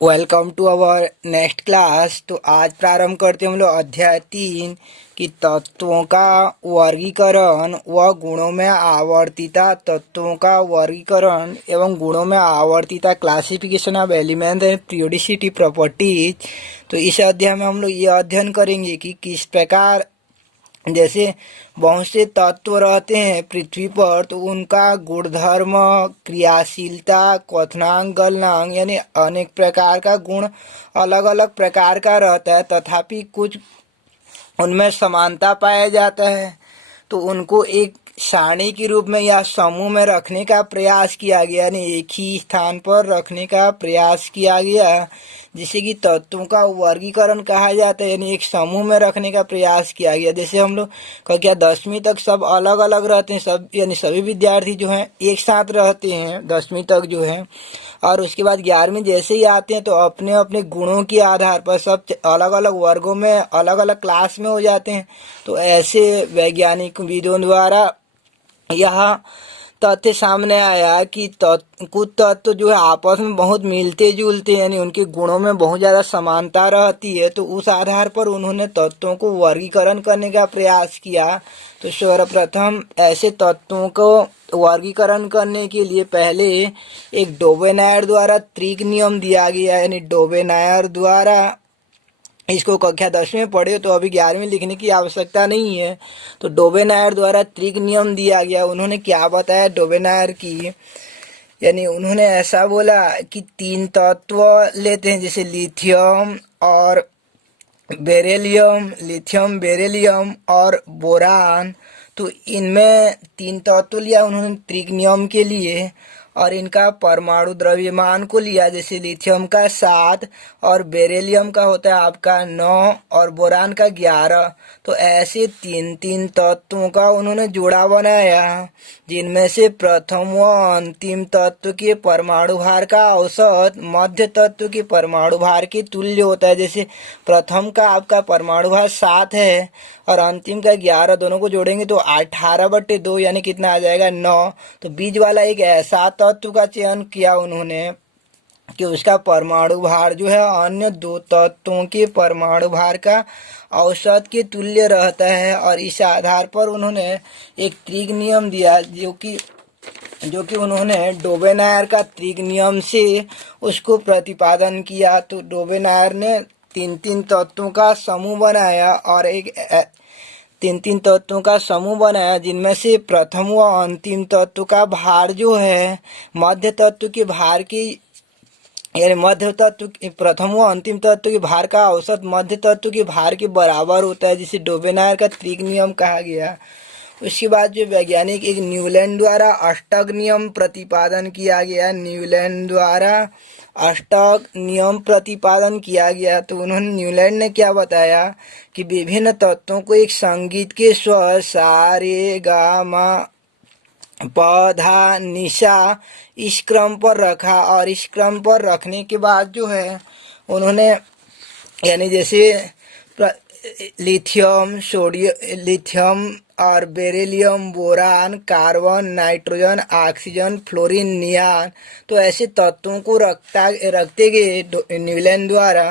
Welcome to our next class. तो आज प्रारंभ करते हैं हम लोग अध्याय 3 की तत्वों का वर्गीकरण व गुणों में आवर्तिता। तत्वों का वर्गीकरण एवं गुणों में आवर्तिता, classification of element and periodicity properties. तो इस अध्याय में हम लोग ये अध्ययन करेंगे कि किस प्रकार जैसे बहुत से तत्व रहते हैं पृथ्वी पर, तो उनका गुणधर्म, क्रियाशीलता, क्वथनांक, गलनांक यानी अनेक प्रकार का गुण अलग अलग प्रकार का रहता है, तथापि कुछ उनमें समानता पाया जाता है। तो उनको एक सारणी के रूप में या समूह में रखने का प्रयास किया गया, यानी एक ही स्थान पर रखने का प्रयास किया गया, जिसे कि तत्वों का वर्गीकरण कहा जाता है, यानी एक समूह में रखने का प्रयास किया गया। जैसे हम लोग का क्या 10वीं तक सब अलग अलग रहते हैं, सब यानी सभी विद्यार्थी जो हैं एक साथ रहते हैं 10वीं तक जो है, और उसके बाद 11वीं जैसे ही आते हैं तो अपने अपने गुणों के आधार पर सब अलग अलग वर्गों में अलग अलग क्लास में हो जाते हैं। तो ऐसे वैज्ञानिक विदों द्वारा यह तथ्य सामने आया कि कुछ तत्व जो है आपस में बहुत मिलते जुलते हैं, यानी उनके गुणों में बहुत ज़्यादा समानता रहती है। तो उस आधार पर उन्होंने तत्वों को वर्गीकरण करने का प्रयास किया। तो सर्वप्रथम ऐसे तत्वों को वर्गीकरण करने के लिए पहले एक डोबेनायर द्वारा त्रिक नियम दिया गया, यानी डोबेनायर द्वारा, इसको कक्षा 10वीं में पढ़े तो अभी 11वीं लिखने की आवश्यकता नहीं है। तो डोबेनायर द्वारा त्रिक नियम दिया गया। उन्होंने क्या बताया डोबेनायर की, यानी उन्होंने ऐसा बोला कि 3 तत्व लेते हैं, जैसे लिथियम और बेरिलियम, लिथियम, बेरिलियम और बोरान। तो इनमें 3 तत्व लिया उन्होंने त्रिक नियम के लिए, और इनका परमाणु द्रव्यमान को लिया, जैसे लिथियम का 7 और बेरिलियम का होता है आपका 9 और बोरान का 11। तो ऐसे 3 तत्वों का उन्होंने जोड़ा बनाया, जिनमें से प्रथम व अंतिम तत्व के परमाणु भार का औसत मध्य तत्व के परमाणु भार के तुल्य होता है। जैसे प्रथम का आपका परमाणु भार 7 है और अंतिम का 11, दोनों को जोड़ेंगे तो 18/2 यानी कितना आ जाएगा 9। तो बीच वाला एक ऐसा तत्व का चयन किया उन्होंने कि उसका परमाणु भार जो है अन्य 2 तत्वों के परमाणु भार का औसत के तुल्य रहता है, और इस आधार पर उन्होंने एक त्रिक नियम दिया, जो कि उन्होंने डोबेनायर का त्रिक नियम से उसको प्रतिपादन किया। तो डोबेनायर ने 3 तत्वों का समूह बनाया, और एक 3 तत्वों का समूह बनाया, जिनमें से प्रथम व अंतिम तत्व का भार जो है मध्य तत्व के भार की, यानी मध्य तत्व प्रथम व अंतिम तत्व के भार का औसत मध्य तत्व के भार के बराबर होता है, जिसे डोबेनायर का त्रिक नियम कहा गया। उसके बाद जो वैज्ञानिक एक न्यूलैंड द्वारा अष्टक नियम प्रतिपादन किया गया, न्यूलैंड द्वारा अष्टक नियम प्रतिपादन किया गया। तो उन्होंने न्यूलैंड ने क्या बताया कि विभिन्न तत्वों को एक संगीत के स्वर सा रे गा मा प धा निशा इस क्रम पर रखा, और इस क्रम पर रखने के बाद जो है उन्होंने, यानी जैसे लिथियम, लिथियम और beryllium, boron, carbon, nitrogen, oxygen, fluorine, neon, तो ऐसे तत्वों को रखते गए न्यूलैंड द्वारा।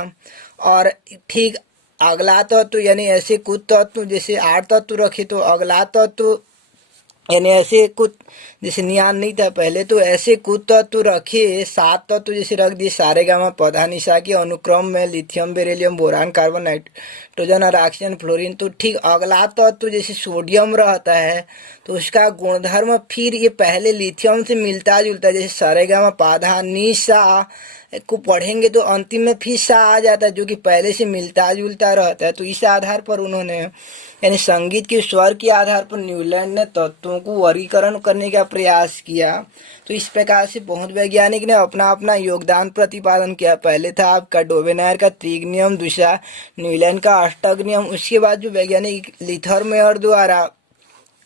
और ठीक अगला तत्व, यानी ऐसे कुछ तत्व जैसे 8 तत्व रखे, तो अगला तत्व यानी ऐसे कुछ, जैसे नियान नहीं था पहले, तो ऐसे कुछ तत्व रखे 7 तत्व जैसे रख दिए सारे गामा पौधा निशा के अनुक्रम में, lithium, beryllium, boron, carbon, nitrogen और ऑक्सीजन, फ्लोरीन। तो ठीक अगला तत्व जैसे सोडियम रहता है, तो उसका गुणधर्म फिर ये पहले लिथियम से मिलता जुलता है, जैसे सारे गामा पौधा निशा को पढ़ेंगे तो अंतिम में फिर सा आ जाता है, जो कि पहले से मिलता जुलता रहता है। तो इस आधार पर उन्होंने, यानी संगीत के स्वर के आधार पर न्यूलैंड ने तत्वों को वर्गीकरण करने का प्रयास किया। तो इस प्रकार से बहुत वैज्ञानिक ने अपना अपना योगदान प्रतिपादन किया। पहले था आपका डोबेनायर का त्रिक नियम, दूसरा न्यूलैंड का अष्टक नियम। उसके बाद जो वैज्ञानिक लिथरमेयर द्वारा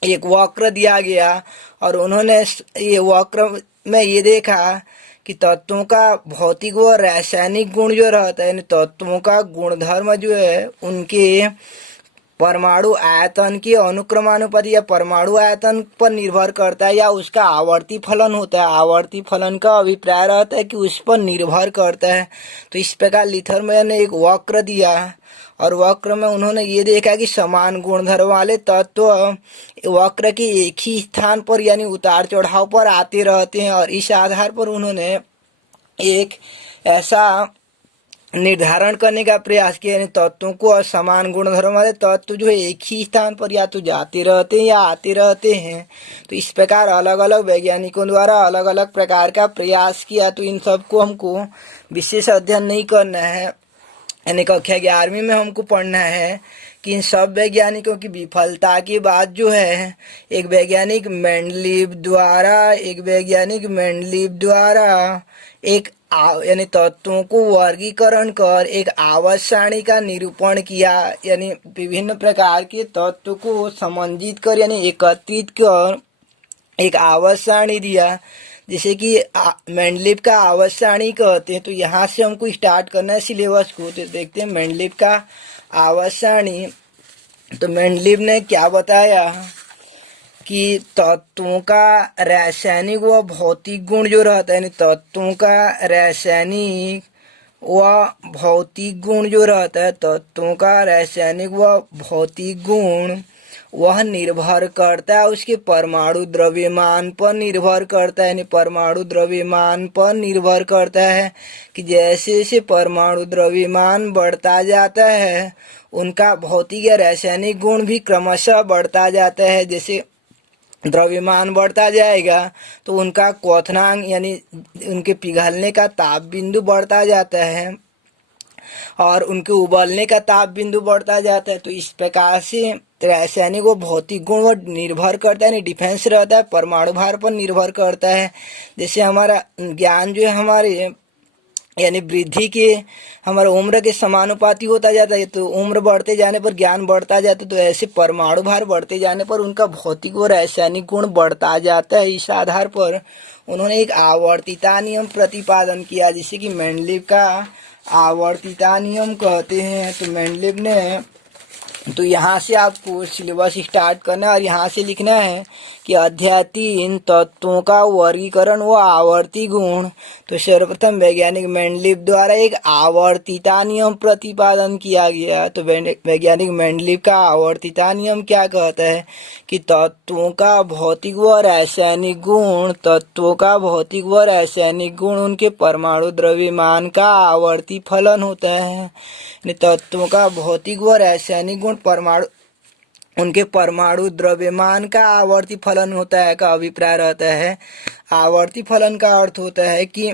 एक वक्र दिया गया, और उन्होंने ये वक्र में ये देखा कि तत्वों का भौतिक व रासायनिक गुण जो रहता है, यानी तत्वों का गुणधर्म जो है उनके परमाणु आयतन के अनुक्रमानुपाती या परमाणु आयतन पर निर्भर करता है या उसका आवर्ती फलन होता है। आवर्ती फलन का अभिप्राय रहता है कि उस पर निर्भर करता है। तो इस प्रकार लिथरमैयर ने एक वक्र दिया और वक्र में उन्होंने ये देखा कि समान गुणधर्म वाले तत्व वक्र के एक ही स्थान पर यानी उतार चढ़ाव पर आते रहते हैं, और इस आधार पर उन्होंने एक ऐसा निर्धारण करने का प्रयास किया यानी तत्वों को और समान गुणधर्म वाले तत्व जो है एक ही स्थान पर या तो जाते रहते हैं या आते रहते हैं। तो इस प्रकार अलग अलग वैज्ञानिकों द्वारा अलग अलग प्रकार का प्रयास किया। तो इन सब को हमको विशेष अध्ययन नहीं करना है, यानी कक्षा 11वीं में हमको पढ़ना है कि इन सब वैज्ञानिकों की विफलता के बाद जो है एक वैज्ञानिक मेंडलीव द्वारा एक यानी तत्वों को वर्गीकरण कर एक आवर्त सारणी का निरूपण किया, यानी विभिन्न प्रकार के तत्व को समंजित कर यानी एकत्रित कर एक आवर्त सारणी दिया, जैसे कि मेंडलीव का आवर्त सारणी कहते हैं। तो यहाँ से हमको स्टार्ट करना है सिलेबस को। तो देखते हैं मेंडलीव का आवर्त सारणी। तो मेंडलीव ने क्या बताया कि तत्वों का रासायनिक व भौतिक गुण जो रहता है, यानी तत्वों का रासायनिक व भौतिक गुण जो रहता है, तत्वों का रासायनिक व भौतिक गुण वह निर्भर करता है उसके परमाणु द्रव्यमान पर निर्भर करता है, यानी परमाणु द्रव्यमान पर निर्भर करता है कि जैसे जैसे परमाणु द्रव्यमान बढ़ता जाता है उनका भौतिक या रासायनिक गुण भी क्रमशः बढ़ता जाता है। जैसे द्रव्यमान बढ़ता जाएगा तो उनका क्वथनांक यानी उनके पिघलने का ताप बिंदु बढ़ता जाता है और उनके उबलने का ताप बिंदु बढ़ता जाता है। तो इस प्रकार से रासायनिक व भौतिक गुण वो निर्भर करता है, डिफेंस रहता है, परमाणु भार पर निर्भर करता है। जैसे हमारा ज्ञान जो है हमारे यानी वृद्धि के हमारा उम्र के समानुपाती होता जाता है, तो उम्र बढ़ते जाने पर ज्ञान बढ़ता जाता है। तो ऐसे परमाणु भार बढ़ते जाने पर उनका भौतिक व रासायनिक गुण बढ़ता जाता है। इस आधार पर उन्होंने एक आवर्तिता नियम प्रतिपादन किया, जिसे कि मेंडलीव का आवर्तिता नियम कहते हैं। तो मेंडलीव ने तो यहाँ से आपको सिलेबस स्टार्ट करना है और यहाँ से लिखना है कि अध्याय 3 तत्वों का वर्गीकरण व आवर्ती गुण। तो सर्वप्रथम वैज्ञानिक मेंडलीव द्वारा एक आवर्तिता नियम प्रतिपादन किया गया। तो वैज्ञानिक मेंडलीव का आवर्तिता नियम क्या कहता है कि तत्वों का भौतिक व रासायनिक गुण, तत्वों का भौतिक व रासायनिक गुण उनके परमाणु द्रव्यमान का आवर्ती फलन होता है। तत्वों का भौतिक व रासायनिक गुण परमाणु उनके परमाणु द्रव्यमान का आवर्ती फलन होता है का अभिप्राय रहता है। आवर्ती फलन का अर्थ होता है कि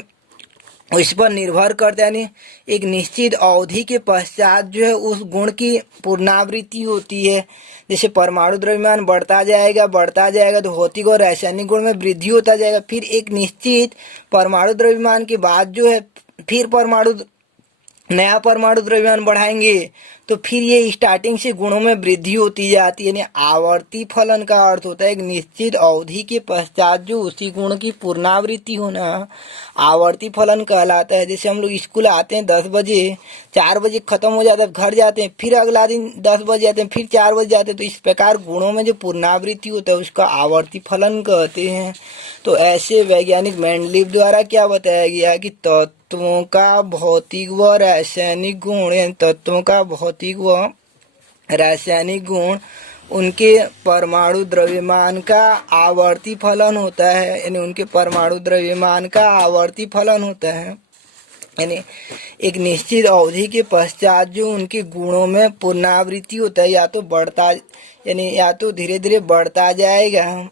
इस पर निर्भर करता है, यानी एक निश्चित अवधि के पश्चात जो है उस गुण की पुनरावृत्ति होती है। जैसे परमाणु द्रव्यमान बढ़ता जाएगा तो भौतिक और रासायनिक गुण में वृद्धि होता जाएगा। फिर एक निश्चित परमाणु द्रव्यमान के बाद जो है फिर नया परमाणु द्रव्यमान बढ़ाएंगे तो फिर ये स्टार्टिंग से गुणों में वृद्धि होती जाती है। यानी आवर्ती फलन का अर्थ होता है एक निश्चित अवधि के पश्चात जो उसी गुण की पुनरावृत्ति होना आवर्ती फलन कहलाता है। जैसे हम लोग स्कूल आते हैं 10 बजे, 4 बजे खत्म हो जाता है, घर जाते हैं, फिर अगला दिन 10 बजे आते हैं, फिर 4 बजे जाते हैं। तो इस प्रकार गुणों में जो पुनरावृत्ति होता है उसका आवर्ती फलन कहते हैं। तो ऐसे वैज्ञानिक मेंडलीव द्वारा क्या बताया गया कि तत्वों का भौतिक व रासायनिक गुण, तत्वों का भौतिक व रासायनिक गुण उनके परमाणु द्रव्यमान का आवर्ती फलन होता है, यानी उनके परमाणु द्रव्यमान का आवर्ती फलन होता है। यानी एक निश्चित अवधि के पश्चात जो उनके गुणों में पुनरावृत्ति होता है, या तो बढ़ता यानी या तो धीरे धीरे बढ़ता जाएगा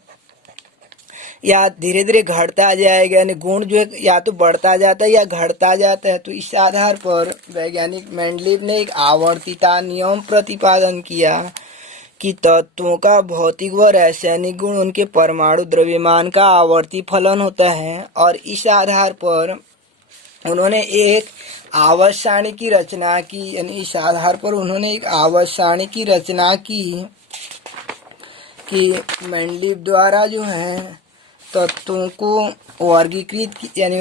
या धीरे धीरे घटता जाएगा, यानी गुण जो है या तो बढ़ता जाता है या घटता जाता है। तो इस आधार पर वैज्ञानिक मेंडलीव ने एक आवर्तिता नियम प्रतिपादन किया कि तत्वों का भौतिक व रासायनिक गुण उनके परमाणु द्रव्यमान का आवर्ती फलन होता है। और इस आधार पर उन्होंने एक आवर्त सारणी की रचना की, यानी इस आधार पर उन्होंने एक आवर्त सारणी की रचना की कि मेंडलीव द्वारा जो है तत्वों को वर्गीकृत यानी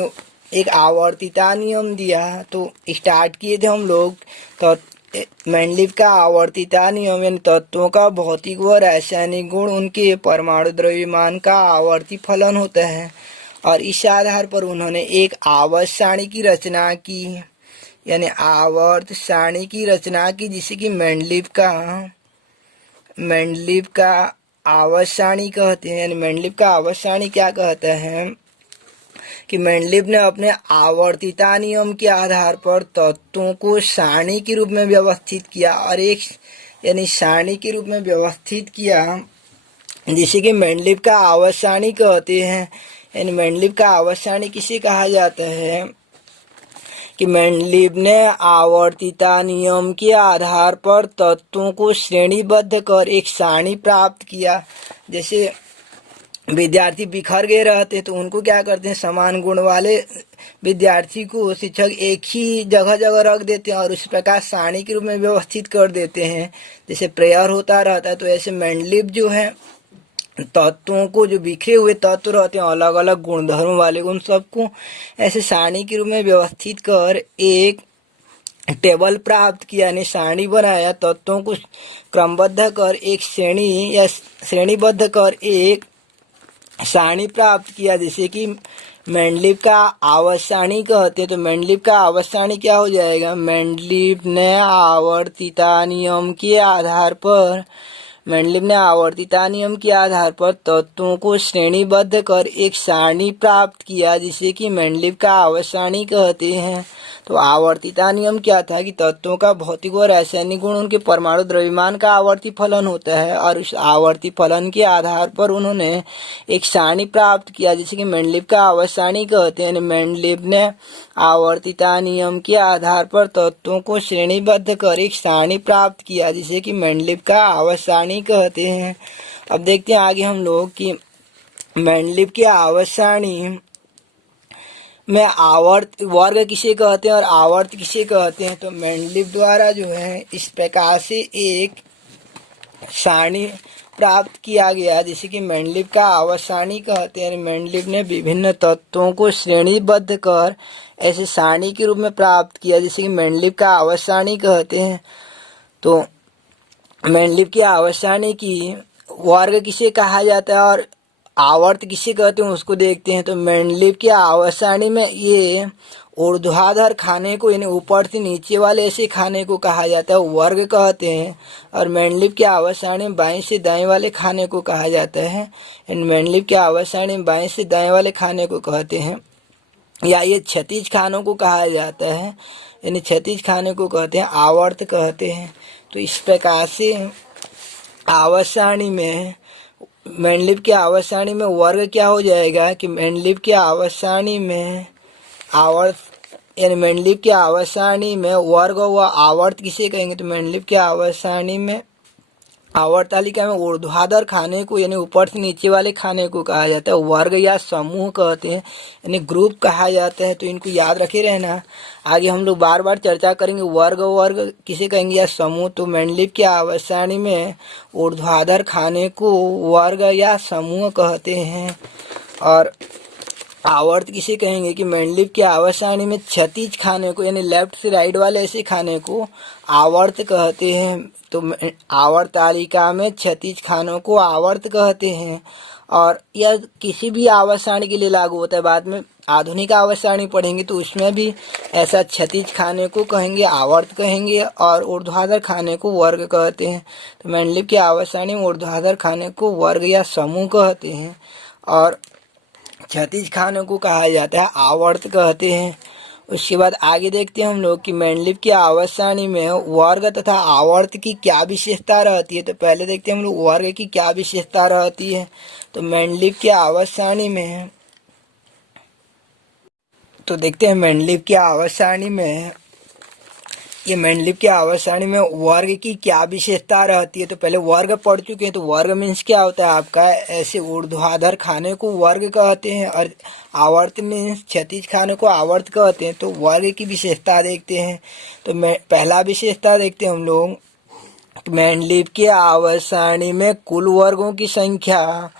एक आवर्तिता नियम दिया। तो स्टार्ट किए थे हम लोग तो मेंडलीव का आवर्तीता नियम यानी तत्वों का भौतिक व रासायनिक गुण उनके परमाणु द्रव्यमान का आवर्ती फलन होता है और इस आधार पर उन्होंने एक आवर्त सारणी की रचना की, यानी आवर्त सारणी की रचना की, जिसे कि मेंडलीव का आवर्त सारणी कहते हैं। यानी मेंडलीव का आवर्त सारणी क्या कहता है कि मेंडलीव ने अपने आवर्तीता नियम के आधार पर तत्वों को सारणी के रूप में व्यवस्थित किया और यानी सारणी के रूप में व्यवस्थित किया, जिसे कि मेंडलीव का आवर्त सारणी कहते हैं। यानी मेंडलीव का आवर्त सारणी किसे कहा जाता है कि मेंडलीव ने आवर्तीता नियम के आधार पर तत्वों को श्रेणीबद्ध कर एक सारणी प्राप्त किया। जैसे विद्यार्थी बिखर गए रहते तो उनको क्या करते हैं, समान गुण वाले विद्यार्थी को शिक्षक एक ही जगह रख देते हैं और उस प्रकार सारणी के रूप में व्यवस्थित कर देते हैं। जैसे प्रेयर होता रहता है, तो ऐसे मेंडलीव जो है तत्वों को, जो बिखरे हुए तत्व रहते हैं अलग अलग गुणधर्म वाले, उन सबको ऐसे सारणी के रूप में व्यवस्थित कर एक टेबल प्राप्त किया, यानी सारणी बनाया। तत्वों को क्रमबद्ध कर एक श्रेणी या श्रेणीबद्ध कर एक सारणी प्राप्त किया, जैसे कि मेंडलीव का आवर्त सारणी कहते हैं। तो मेंडलीव का आवर्त सारणी क्या हो जाएगा, मेंडलीव ने आवर्तीता नियम के आधार पर तत्वों को श्रेणीबद्ध कर एक सारणी प्राप्त किया, जिसे कि मेंडलीव का आवर्त सारणी कहते हैं। तो आवर्तीता नियम क्या था कि तत्वों का भौतिक व रासायनिक गुण उनके परमाणु द्रव्यमान का आवर्ती फलन होता है और उस आवर्ती फलन के आधार पर उन्होंने एक सारणी प्राप्त किया, जिसे कि मेंडलीव का आवर्त सारणी कहते हैं। मेंडलीव ने आवर्तीता नियम के आधार पर तत्वों को श्रेणीबद्ध कर एक सारणी प्राप्त किया, जिसे कि मेंडलीव का आवर्त सारणी कहते हैं। अब देखते हैं आगे हम लोग कि मेंडलीव की आवर्त सारणी में आवर्त वर्ग किसे कहते हैं और आवर्त किसे कहते हैं। तो मेंडलीव द्वारा जो है इस प्रकार से एक सारणी प्राप्त किया गया, जिसे कि मेंडलीव का आवर्त सारणी कहते हैं। मेंडलीव ने विभिन्न तत्वों को श्रेणीबद्ध कर ऐसे सारणी के रूप में प्राप्त किया, जिसे कि मेंडलीव का आवर्त सारणी कहते हैं। तो मेंडलीव की आवर्त सारणी की वर्ग किसे कहा जाता है और आवर्त किसे कहते हैं उसको देखते हैं। तो मेंडलीव की आवर्त सारणी में ये ऊर्ध्वाधर खाने को, यानी ऊपर से नीचे वाले ऐसे खाने को कहा जाता है वर्ग कहते हैं, और मेंडलीव की आवर्त सारणी में बाएं से दाएं वाले खाने को कहा जाता है। मेंडलीव की आवर्त सारणी में बाएं से दाएं वाले खाने को कहते हैं, या ये क्षैतिज खानों को कहा जाता है, यानी क्षैतिज खाने को कहते हैं, आवर्त कहते हैं। तो इस प्रकार से आवर्त सारणी में मेंडलीव की आवर्त सारणी में वर्ग क्या हो जाएगा कि मेंडलीव की आवर्त सारणी में यानी मेंडलीव की आवर्त सारणी में वर्ग व आवर्त किसे कहेंगे। तो मेंडलीव की आवर्त सारणी में आवर्त तालिका में ऊर्ध्वाधर खाने को, यानी ऊपर से नीचे वाले खाने को कहा जाता है वर्ग या समूह कहते हैं, यानी ग्रुप कहा जाता है। तो इनको याद रखे रहना, आगे हम लोग बार बार चर्चा करेंगे वर्ग किसे कहेंगे या समूह। तो मेंडलीव की आवर्त सारणी में ऊर्ध्वाधर खाने को वर्ग या समूह कहते हैं, और आवर्त किसे कहेंगे कि मेंडलीव की आवर्त सारणी में क्षैतिज खाने को, यानी लेफ्ट से राइट वाले ऐसे खाने को आवर्त कहते हैं। तो आवर्त तालिका में क्षैतिज खानों को आवर्त कहते हैं, और यह किसी भी आवर्त सारणी के लिए लागू होता है। बाद में आधुनिक आवर्त सारणी पढ़ेंगे तो उसमें भी ऐसा क्षैतिज खाने को कहेंगे आवर्त कहेंगे, और ऊर्ध्वाधर खाने को वर्ग कहते हैं। तो मेंडलीव की आवर्त सारणी में ऊर्ध्वाधर खाने को वर्ग या समूह कहते हैं, और क्षैतिज खाने को कहा जाता है आवर्त कहते हैं। उसके बाद आगे देखते हैं हम लोग कि मेंडलीव की आवर्त सारणी में वर्ग तथा आवर्त की क्या विशेषता रहती है। तो पहले देखते हैं हम लोग वर्ग की क्या विशेषता रहती है। तो मेंडलीव की आवर्त सारणी में देखते हैं मेंडलीव की आवर्त सारणी में मेंडलीव की आवर्त सारणी में वर्ग की क्या विशेषता रहती है। तो पहले वर्ग पढ़ चुके हैं। तो वर्ग मीन्स क्या होता है आपका, ऐसे ऊर्ध्वाधर खाने को वर्ग कहते हैं, और आवर्त मीन्स क्षैतिज खाने को आवर्त कहते हैं। तो वर्ग की विशेषता देखते हैं। तो पहला विशेषता देखते हैं हम लोग, मेंडलीव की आवर्त सारणी में कुल वर्गों की संख्या,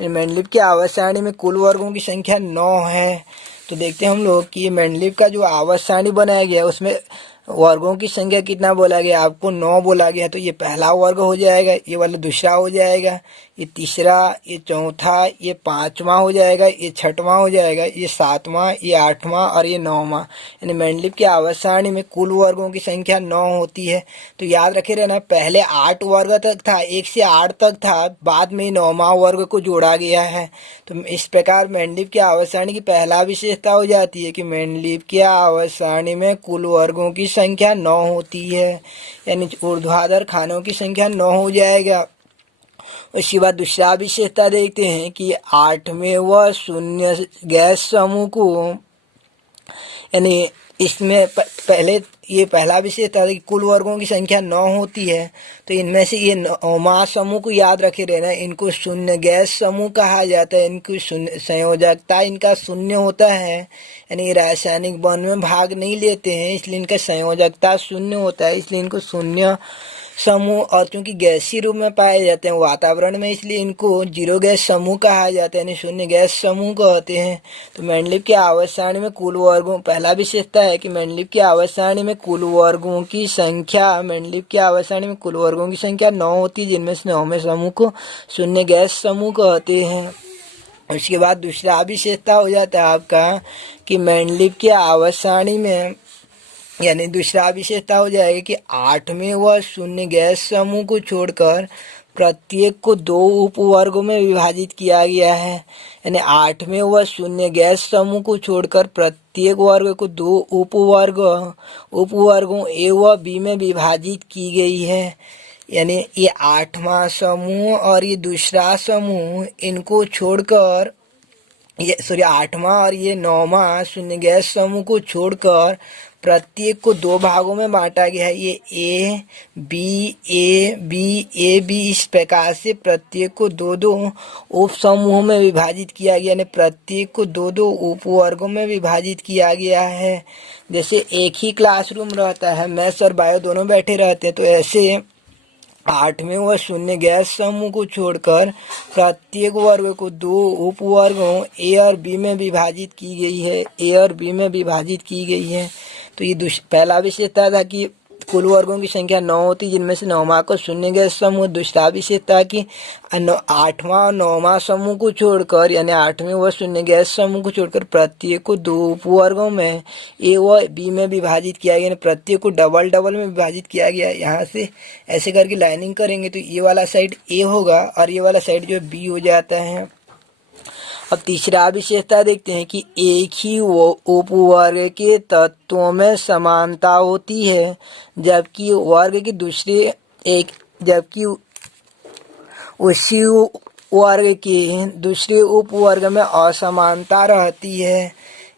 मेंडलीव की आवर्त सारणी में कुल वर्गों की संख्या 9 है। तो देखते हैं हम लोग कि मेंडलीव का जो आवर्त सारणी बनाया गया उसमें वर्गों की संख्या कितना बोला गया, आपको 9 बोला गया, तो ये पहला वर्ग हो जाएगा, ये वाला दूसरा हो जाएगा, ये तीसरा, ये चौथा, ये पांचवा हो जाएगा, ये छठवां हो जाएगा, ये सातवां, ये आठवां और ये नौवां। यानी मेंडलीव की आवर्त सारणी में कुल वर्गों की संख्या 9 होती है। तो याद रखे रहना, पहले 8 वर्ग तक था, 1 से 8 तक था, बाद में 9वां वर्ग को जोड़ा गया है। तो इस प्रकार मेंडलीव की आवर्त सारणी की पहला विशेषता हो जाती है कि मेंडलीव की आवर्त सारणी में कुल वर्गों की संख्या 9 होती है, यानी ऊर्ध्वाधर खानों की संख्या 9 हो जाएगा। उसके बाद दूसरा विशेषता देखते हैं कि 8वें व शून्य गैस समूह को, यानी इसमें पहले ये पहला विशेषता है कि कुल वर्गों की संख्या 9 होती है। तो इनमें से ये 9वां समूह को याद रखे रहना, इनको शून्य गैस समूह कहा जाता है। इनकी संयोजकता इनका शून्य होता है, यानी रासायनिक बंध में भाग नहीं लेते हैं, इसलिए इनका संयोजकता शून्य होता है, इसलिए इनको शून्य समूह। और चूंकि गैसीय रूप में पाए जाते हैं वातावरण में, इसलिए इनको जीरो गैस समूह कहा जाता है, यानी शून्य गैस समूह कहते हैं। तो मेंडलीव की आवर्त सारणी में कुल वर्गों, पहला विशेषता है कि मेंडलीव की आवर्त सारणी में कुल वर्गों की संख्या, मेंडलीव की आवर्त सारणी में कुल वर्गों की संख्या 9 होती है, जिनमें से 9वें समूह को शून्य गैस समूह कहते हैं। उसके बाद दूसरा विशेषता हो जाता है आपका कि मेंडलीव की आवर्त सारणी में, यानी दूसरा विशेषता हो जाएगा कि 8वें व शून्य गैस समूह को छोड़कर प्रत्येक को 2 उपवर्गों में विभाजित किया गया है। यानी 8वें व शून्य गैस समूह को छोड़कर प्रत्येक वर्ग को 2 उपवर्गों ए व बी में विभाजित की गई है। यानी ये 8वां समूह और ये दूसरा समूह, इनको छोड़कर, ये 8वां और ये 9वां शून्य गैस समूह को छोड़कर प्रत्येक को 2 भागों में बांटा गया है। ये ए बी इस प्रकार से प्रत्येक को 2-2 उप समूहों में विभाजित किया गया, यानी प्रत्येक को 2-2 उपवर्गों में विभाजित किया गया है। जैसे एक ही क्लासरूम रहता है, मैथ्स और बायो दोनों बैठे रहते हैं, तो ऐसे 8वें व शून्य गैस समूह को छोड़कर प्रत्येक वर्ग को 2 उपवर्गों ए और बी में विभाजित की गई है, ए और बी में विभाजित की गई है। तो ये पहला विशेषता था कि कुल वर्गों की संख्या 9 होती, जिनमें से 9वां को शून्य गैस समूह। दूसरा विशेषता कि 8वां और 9वां समूह को छोड़कर, यानी 8वें व शून्य गैस समूह को छोड़कर प्रत्येक को 2 उपवर्गों में ए व बी में विभाजित किया गया, यानी प्रत्येक को डबल में विभाजित किया गया। यहाँ से ऐसे करके लाइनिंग करेंगे तो ये वाला साइड ए होगा और ये वाला साइड जो है बी हो जाता है। अब तीसरा विशेषता देखते हैं कि एक ही उपवर्ग के तत्वों में समानता होती है, जबकि उसी वर्ग के दूसरे उपवर्ग में असमानता रहती है।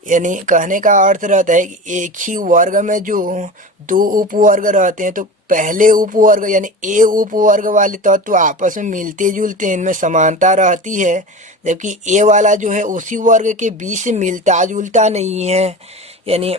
यानी कहने का अर्थ रहता है कि एक ही वर्ग में जो 2 उपवर्ग रहते हैं, तो पहले उपवर्ग यानी ए उपवर्ग वाले तत्व आपस में मिलते जुलते हैं, इनमें समानता रहती है, जबकि ए वाला जो है उसी वर्ग के बी से मिलता जुलता नहीं है। यानी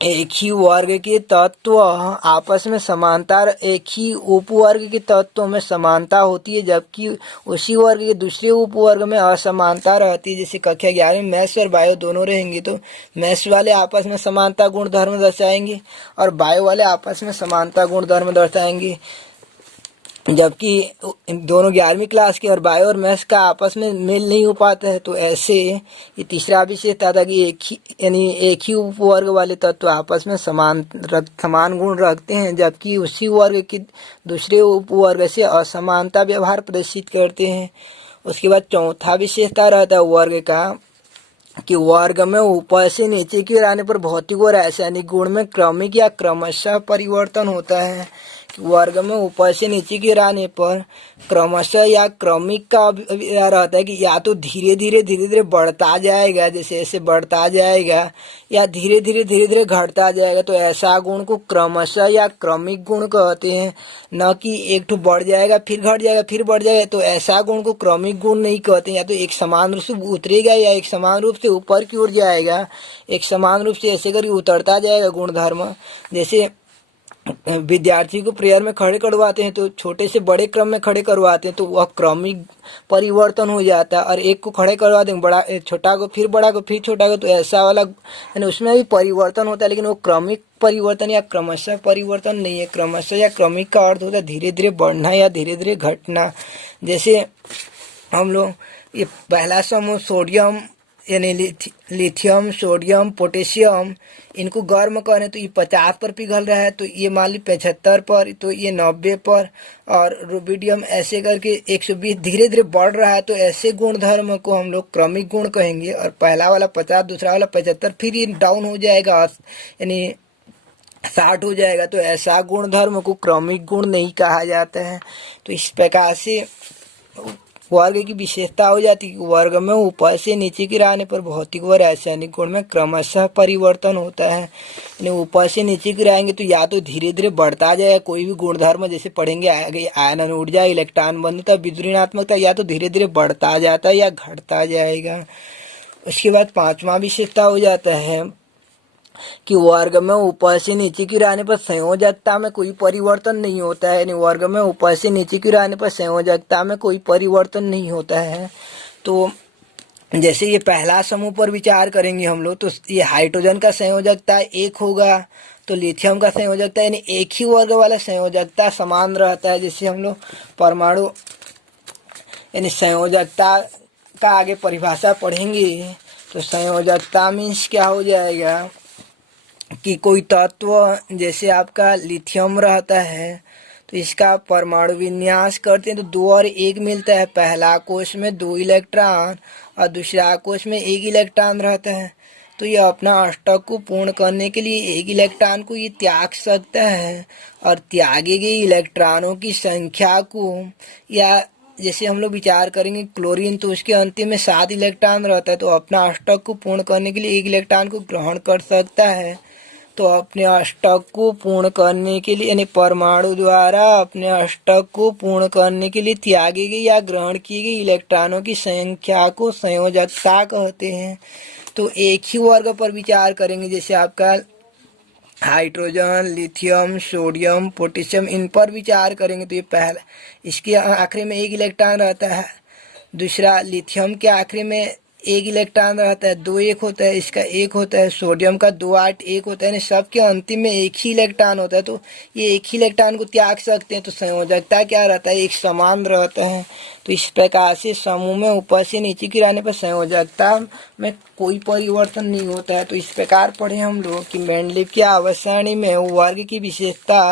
एक ही वर्ग के तत्व आपस में समानता, एक ही उपवर्ग के तत्वों में समानता होती है, जबकि उसी वर्ग के दूसरे उपवर्ग में असमानता रहती है। जैसे कक्षा 11 में मैथ्स और बायो दोनों रहेंगे, तो मैथ्स वाले आपस में समानता गुण धर्म दर्शाएंगे और बायो वाले आपस में समानता गुण धर्म दर्शाएंगे, जबकि दोनों 11वीं क्लास के और बायो और मैथ्स का आपस में मेल नहीं हो पाता है। तो ऐसे ये तीसरा विशेषता था कि एक ही उपवर्ग वाले तत्व आपस में समान गुण रखते हैं, जबकि उसी वर्ग के दूसरे उपवर्ग से असमानता व्यवहार प्रदर्शित करते हैं। उसके बाद चौथा विशेषता रहता है वर्ग का कि वर्ग में ऊपर से नीचे की ओर आने पर भौतिक और रासायनिक गुण में क्रमिक या क्रमशः परिवर्तन होता है। वर्ग में ऊपर से नीचे की ओर आने पर क्रमशः या क्रमिक का रहता है कि या तो धीरे धीरे बढ़ता जाएगा, जैसे ऐसे बढ़ता जाएगा, या धीरे धीरे घटता जाएगा। तो ऐसा गुण को क्रमशः या क्रमिक गुण कहते हैं, न कि एक ठो बढ़ जाएगा फिर घट जाएगा फिर बढ़ जाएगा। तो ऐसा गुण को क्रमिक गुण नहीं कहते, या तो एक समान रूप से उतरेगा या एक समान रूप से ऊपर की ओर जाएगा, एक समान रूप से ऐसे करके उतरता जाएगा गुण धर्म। जैसे विद्यार्थी को प्रेयर में खड़े करवाते हैं तो छोटे से बड़े क्रम में खड़े करवाते हैं तो वह क्रमिक परिवर्तन हो जाता है। और एक को खड़े करवा देंगे, बड़ा छोटा को फिर बड़ा को फिर छोटा को, तो ऐसा वाला यानी उसमें भी परिवर्तन होता है, लेकिन वो क्रमिक परिवर्तन या क्रमशः परिवर्तन नहीं है। क्रमशः या क्रमिक का अर्थ होता है धीरे धीरे बढ़ना या धीरे धीरे घटना। जैसे हम लोग ये पहला समूह सोडियम यानी लिथियम, सोडियम, पोटेशियम, इनको गर्म करें तो ये 50 पर पिघल रहा है, तो ये मान ली 75 पर, तो ये 90 पर, और रुबिडियम ऐसे करके 120 धीरे धीरे बढ़ रहा है। तो ऐसे गुणधर्म को हम लोग क्रमिक गुण कहेंगे। और पहला वाला 50, दूसरा वाला 75, फिर ये डाउन हो जाएगा यानी 60 हो जाएगा, तो ऐसा गुणधर्म को क्रमिक गुण नहीं कहा जाता है। तो इस प्रकार से वर्ग की विशेषता हो जाती है। वर्ग में ऊपर से नीचे गिराने पर भौतिक व रासायनिक गुण में क्रमशः परिवर्तन होता है। यानी ऊपर से नीचे गिराएंगे तो या तो धीरे धीरे बढ़ता जाएगा कोई भी गुणधर्म, जैसे पढ़ेंगे आगे आयनन ऊर्जा, इलेक्ट्रॉन बंधुता, विद्युतीनात्मकता, या तो धीरे धीरे बढ़ता जाता है या घटता जाएगा। उसके बाद पांचवा विशेषता हो जाता है कि वर्ग में ऊपर से नीचे गिराने पर संयोजकता में कोई परिवर्तन नहीं होता है। यानी वर्ग में ऊपर से नीचे गिराने पर संयोजकता में कोई परिवर्तन नहीं होता है। तो जैसे ये पहला समूह पर विचार करेंगे हम लोग, तो ये हाइड्रोजन का संयोजकता 1 होगा, तो लिथियम का संयोजकता यानी एक ही वर्ग वाला संयोजकता समान रहता है। जैसे हम लोग परमाणु यानी संयोजकता का आगे परिभाषा पढ़ेंगे, तो संयोजकता मीन्स क्या हो जाएगा कि कोई तत्व जैसे आपका लिथियम रहता है, तो इसका परमाणु विन्यास करते हैं तो 2 और 1 मिलता है। पहला कोश में 2 इलेक्ट्रॉन और दूसरा कोश में 1 इलेक्ट्रॉन रहता है। तो ये अपना अष्टक को पूर्ण करने के लिए 1 इलेक्ट्रॉन को ये त्याग सकता है, और त्यागे गए इलेक्ट्रॉनों की संख्या को, या जैसे हम लोग विचार करेंगे क्लोरीन, तो उसके अंतिम में 7 इलेक्ट्रॉन रहता है, तो अपना अष्टक को पूर्ण करने के लिए 1 इलेक्ट्रॉन को ग्रहण कर सकता है। तो अपने अष्टक को पूर्ण करने के लिए यानी परमाणु द्वारा अपने अष्टक को पूर्ण करने के लिए त्यागी गई या ग्रहण की गई इलेक्ट्रॉनों की संख्या को संयोजकता कहते हैं। तो एक ही वर्ग पर विचार करेंगे, जैसे आपका हाइड्रोजन, लिथियम, सोडियम, पोटेशियम, इन पर विचार करेंगे तो ये पहला, इसके आखिरी में 1 इलेक्ट्रॉन रहता है। दूसरा लिथियम के आखिरी में 1 इलेक्ट्रॉन रहता है, 2 1 होता है, इसका 1 होता है। सोडियम का 2 8 1 होता है, सबके अंतिम में 1 ही इलेक्ट्रॉन होता है, तो ये 1 ही इलेक्ट्रॉन को त्याग सकते हैं। तो संयोजकता क्या रहता है, एक समान रहता है। तो इस प्रकार से समूह में ऊपर से नीचे गिराने पर संयोजकता में कोई परिवर्तन नहीं होता है। तो इस प्रकार पढ़े हम लोग कि मेंडलीव की आवर्त सारणी में वर्ग की विशेषता।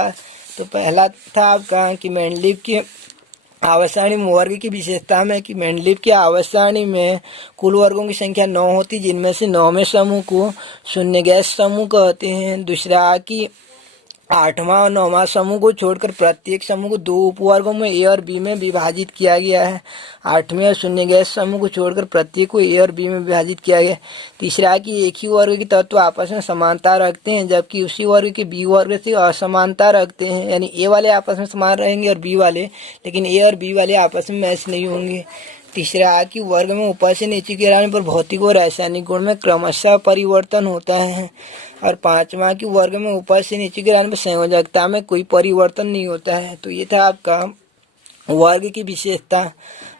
तो पहला था आपका कि मेंडलीव की आवर्त सारणी में वर्ग की विशेषता में कि मेंडलीव की आवर्त सारणी में कुल वर्गों की संख्या 9 होती, जिनमें से 9वें समूह को शून्य गैस समूह कहते हैं। दूसरा कि 8वां और 9वां समूह को छोड़कर प्रत्येक समूह को 2 उपवर्गों में ए और बी में विभाजित किया गया है। 8वें और शून्य गैस समूह को छोड़कर प्रत्येक को ए और बी में विभाजित किया गया है। तीसरा कि एक ही वर्ग के तत्व आपस में समानता रखते हैं, जबकि उसी वर्ग के बी वर्ग से असमानता रखते हैं। यानी ए वाले आपस में समान रहेंगे और बी वाले, लेकिन ए और बी वाले आपस में मैच नहीं होंगे। तीसरा कि वर्ग में ऊपर से नीचे गिराने पर भौतिक और रासायनिक गुण में क्रमशः परिवर्तन होता है। और 5वां कि वर्ग में ऊपर से नीचे गिराने पर संयोजकता में कोई परिवर्तन नहीं होता है। तो ये था आपका वर्ग की विशेषता।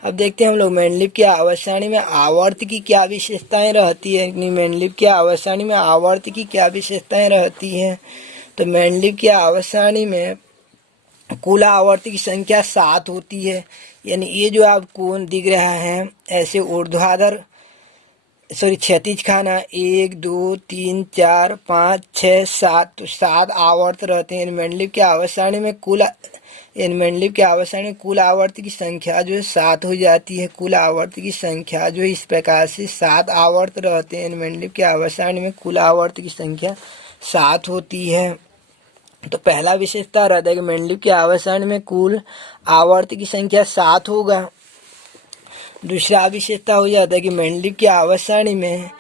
अब देखते हैं हम लोग मेंडलीव की आवर्त सारणी में आवर्त की क्या विशेषताएं रहती है। मेंडलीव की आवर्त सारणी में आवर्त की क्या विशेषताएं रहती है। तो मेंडलीव की आवर्त सारणी में कुल आवर्त की संख्या 7 होती है। यानी ये जो आपको दिख रहा है ऐसे ऊर्ध्वाधर क्षैतिज खाना 1 2 3 4 5 6 7, तो 7 आवर्त रहते हैं। मेंडलीव के आवर्त सारणी में मेंडलीव के आवर्त सारणी में कुल आवर्त की संख्या जो है 7 हो जाती है। कुल आवर्त की संख्या जो है इस प्रकार से 7 आवर्त रहते हैं। मेंडलीव के आवर्त सारणी में कुल आवर्त की संख्या 7 होती है। तो पहला विशेषता रहता है कि मेंडलीव की आवर्त सारणी में कुल आवर्त की संख्या 7 होगा। दूसरा विशेषता हो जाता है कि मेंडलीव की आवर्त सारणी में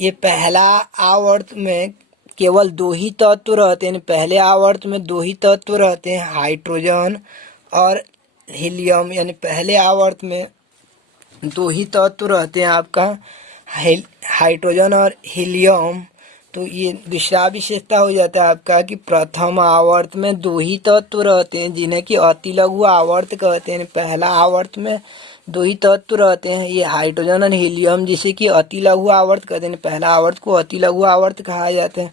ये पहला आवर्त में केवल 2 ही तत्व रहते हैं। पहले आवर्त में 2 ही तत्व रहते हैं, हाइड्रोजन और हीलियम। यानी पहले आवर्त में 2 ही तत्व रहते हैं आपका हाइड्रोजन और हीलियम। तो ये दूसरा विशेषता हो जाता है आपका कि प्रथम आवर्त में दो ही तत्व रहते हैं जिन्हें कि अति लघु आवर्त कहते हैं। पहला आवर्त में दो ही तत्व रहते हैं, ये हाइड्रोजन और हीलियम, जिसे कि अति लघु आवर्त कहते हैं। पहला आवर्त को अति लघु आवर्त कहा जाता है।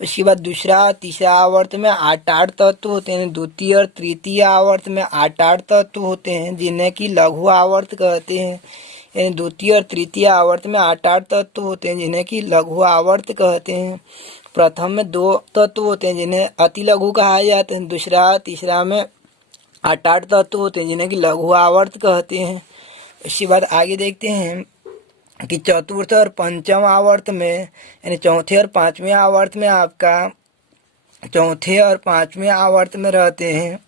उसके बाद दूसरा तीसरा आवर्त में 8 तत्व होते हैं। द्वितीय और तृतीय आवर्त में 8 तत्व होते हैं जिन्हें कि लघु आवर्त कहते हैं। यानी द्वितीय और तृतीय आवर्त में 8 तत्व होते हैं जिन्हें कि लघु आवर्त कहते हैं। प्रथम में 2 तत्व होते हैं जिन्हें अति लघु कहा जाता है। दूसरा तीसरा में 8 तत्व होते हैं जिन्हें कि लघु आवर्त कहते हैं। इसके बाद आगे देखते हैं कि चतुर्थ और पंचम आवर्त में यानी चौथे और पांचवें आवर्त में आपका चौथे और पांचवें आवर्त में रहते हैं।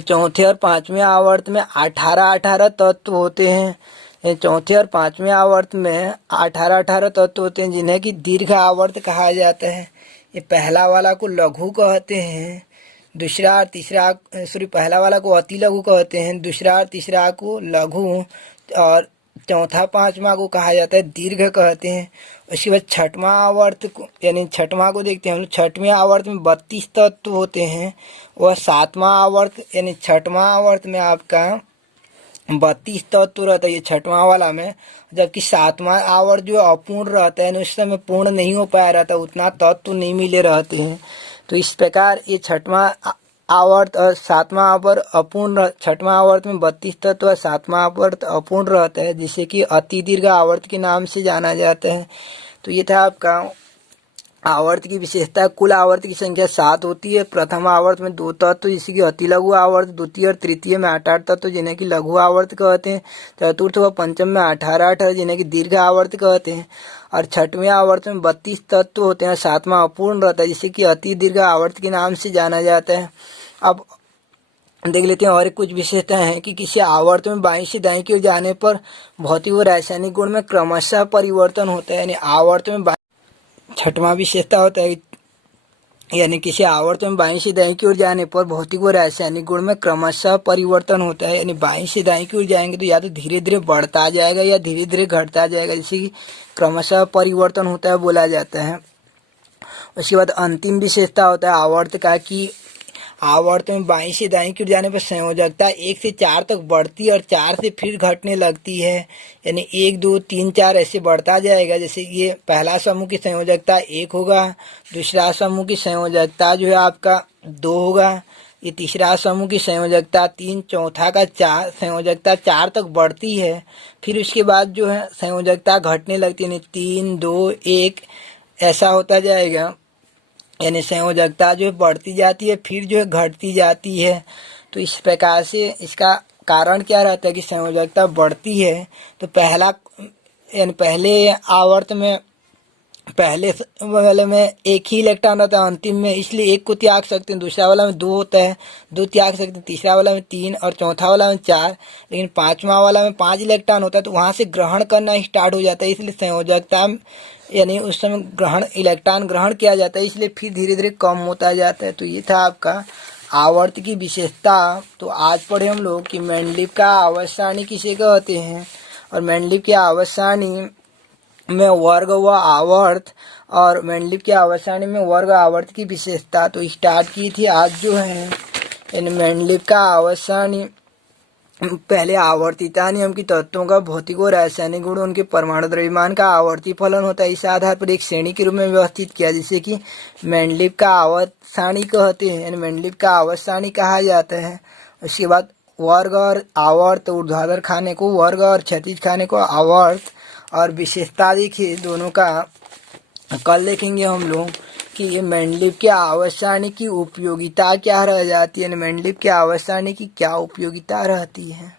चौथे और पांचवें आवर्त में 18 तत्व होते हैं। चौथे और पांचवें आवर्त में 18 तत्व होते हैं जिन्हें कि दीर्घ आवर्त कहा जाता है। ये पहला वाला को लघु कहते हैं, दूसरा और तीसरा पहला वाला को अति लघु कहते हैं, दूसरा और तीसरा को लघु, और चौथा पांचवा को कहा जाता है दीर्घ कहते हैं। उसके बाद छठवां आवर्त को यानी छठवां को देखते हैं हम लोग। छठवें आवर्त में 32 तत्व होते हैं। वह सातवां आवर्त यानी छठवां आवर्त में आपका 32 तत्व रहता है ये छठवां वाला में, जबकि सातवां आवर्त जो अपूर्ण रहता है उस समय पूर्ण नहीं हो पाया रहता, उतना तत्व नहीं मिले रहते हैं। तो इस प्रकार ये छठवां आवर्त और सातवां आवर्त अपूर्ण, छठवां आवर्त में 32 तत्व और सातवां आवर्त अपूर्ण रहता है, जिसे कि अति दीर्घ आवर्त के नाम से जाना जाता है। तो ये था आपका आवर्त की विशेषता। कुल आवर्त की संख्या 7 होती है। प्रथम आवर्त में 2 तत्व जिसे कि अति लघु आवर्त, द्वितीय और तृतीय में 8 तत्व जिन्हें कि लघु आवर्त कहते हैं, चतुर्थ व पंचम में 18 जिन्हें कि दीर्घ आवर्त कहते हैं, और छठवें आवर्त में 32 तत्व होते हैं। सातवां अपूर्ण रहता है जिसे कि अति दीर्घ आवर्त के नाम से जाना जाता है। अब देख लेते हैं और कुछ विशेषताएं हैं कि किसी आवर्त में बाईं से दाईं की ओर जाने पर भौतिक व रासायनिक गुण में क्रमशः परिवर्तन होता है। यानी आवर्त में छठवां विशेषता होता है यानी किसी आवर्त में बाईं से दाईं की ओर जाने पर भौतिक व रासायनिक गुण में क्रमशः परिवर्तन होता है। यानी बाईं से दाईं की ओर जाएंगे तो या तो धीरे धीरे बढ़ता जाएगा या धीरे धीरे घटता जाएगा, जैसे कि क्रमशः परिवर्तन होता है बोला जाता है। उसके बाद अंतिम विशेषता होता है आवर्त का कि आवर्त में बाईं से दाईं की ओर जाने पर संयोजकता 1 से 4 तक बढ़ती है और 4 से फिर घटने लगती है। यानी 1, 2, 3, 4 ऐसे बढ़ता जाएगा। जैसे ये पहला समूह की संयोजकता 1 होगा, दूसरा समूह की संयोजकता जो है आपका 2 होगा, ये तीसरा समूह की संयोजकता 3, चौथा का 4, संयोजकता 4 तक बढ़ती है। फिर उसके बाद जो है संयोजकता घटने लगती है, यानी 3, 2, 1 ऐसा होता जाएगा। यानी संयोजकता जो है बढ़ती जाती है फिर जो है घटती जाती है। तो इस प्रकार से इसका कारण क्या रहता है कि संयोजकता बढ़ती है तो पहले आवर्त में पहले वाले में 1 ही इलेक्ट्रॉन रहता है अंतिम में, इसलिए 1 को त्याग सकते हैं। दूसरा वाला में 2 होता है, 2 त्याग सकते हैं। तीसरा वाला में 3 और चौथा वाला में 4, लेकिन पांचवा वाला में 5 इलेक्ट्रॉन होता है तो वहां से ग्रहण करना स्टार्ट हो जाता है। इसलिए संयोजकता यानी उस समय इलेक्ट्रॉन ग्रहण किया जाता है, इसलिए फिर धीरे धीरे कम होता जाता है। तो ये था आपका आवर्त की विशेषता। तो आज पढ़े हम लोग कि मेंडलीव का आवर्त सारणी किसे कहते हैं, और मेंडलीव की आवर्त सारणी में वर्ग व आवर्त और मेंडलीव की आवर्त सारणी में वर्ग आवर्त की विशेषता तो स्टार्ट की थी आज जो है इन मेंडलीव का आवर्त सारणी। पहले आवर्तिता नियम की तत्वों का भौतिक और रासायनिक गुण, उनके परमाणु द्रव्यमान का आवर्ती फलन होता है। इस आधार पर एक श्रेणी के रूप में व्यवस्थित किया जिसे कि मेंडलीव का आवर्त सारणी कहते हैं, यानी मेंडलीव का आवर्त सारणी कहा जाता है। उसके बाद वर्ग और आवर्त, ऊर्ध्वाधर खाने को वर्ग और क्षैतिज खाने को आवर्त, और विशेषता देखिए दोनों का कल देखेंगे हम लोग कि ये मेंडलीव के आवर्त सारणी की उपयोगिता क्या रह जाती है, मेंडलीव के आवर्त सारणी की क्या उपयोगिता रहती है।